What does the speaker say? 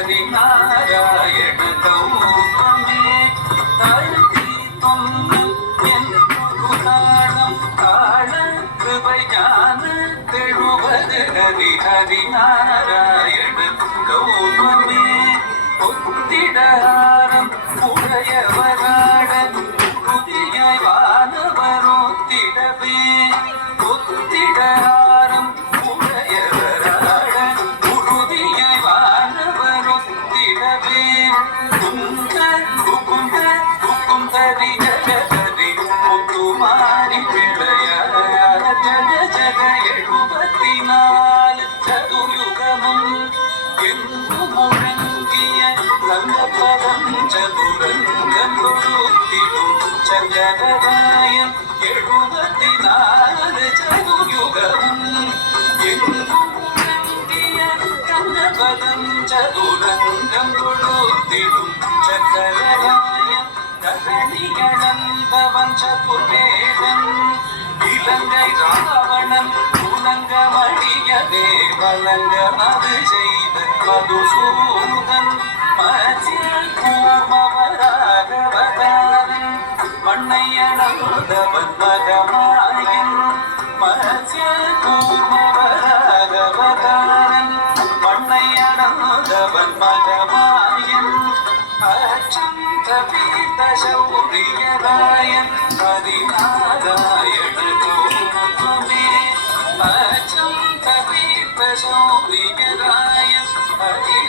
ഹരിനാരായണ ഗൗതമേ താഴ്ത്തി തൊന്നും എൻ പുതുതാളം താഴ കൃപയാന തെഴുവത് ഹരിനാരായണ ഗൗതമേ ഒത്തിടാരം ഉടയവരാട പുതിയായി വാനവരോത്തിടവേ ഒത്തിടാരം ഉടയവരാട പുതിയായി വാനവരോത്തിടവേ കുക്കുന്തരി ജഗതരി മുത്തുമാരി പിളയ ജഗ ജഗ 74 ചതുയുഗമും എന്നു മുഴങ്ങിയ സംഗപദം ചതുരംഗം കൊടുത്തിടും ചങ്കരരായം 74 ചതുയുഗവും എന്നു മുഴങ്ങിയ സംഗപദം ചതുരംഗം കൊടുത്തിടും ചങ്കരരായം கரணிகளந்தவன் சதுர்வேதன் இலங்கை ராவணன் துலங்கமடிய தேவலங்க அது செய்த மதுசூதன் மச்சில் கூர்மவராகவதாரன் மண்ணையளந்தவன் மகமாயன் மச்சில் கூர்மவராகவதாரன் மண்ணையளந்தவன் மகமாயன் அச்சம் தபீத சௌரியராயன் ஹரிநாராயண கௌதமே அச்சம் தபீத சௌரியராயன் ஹரி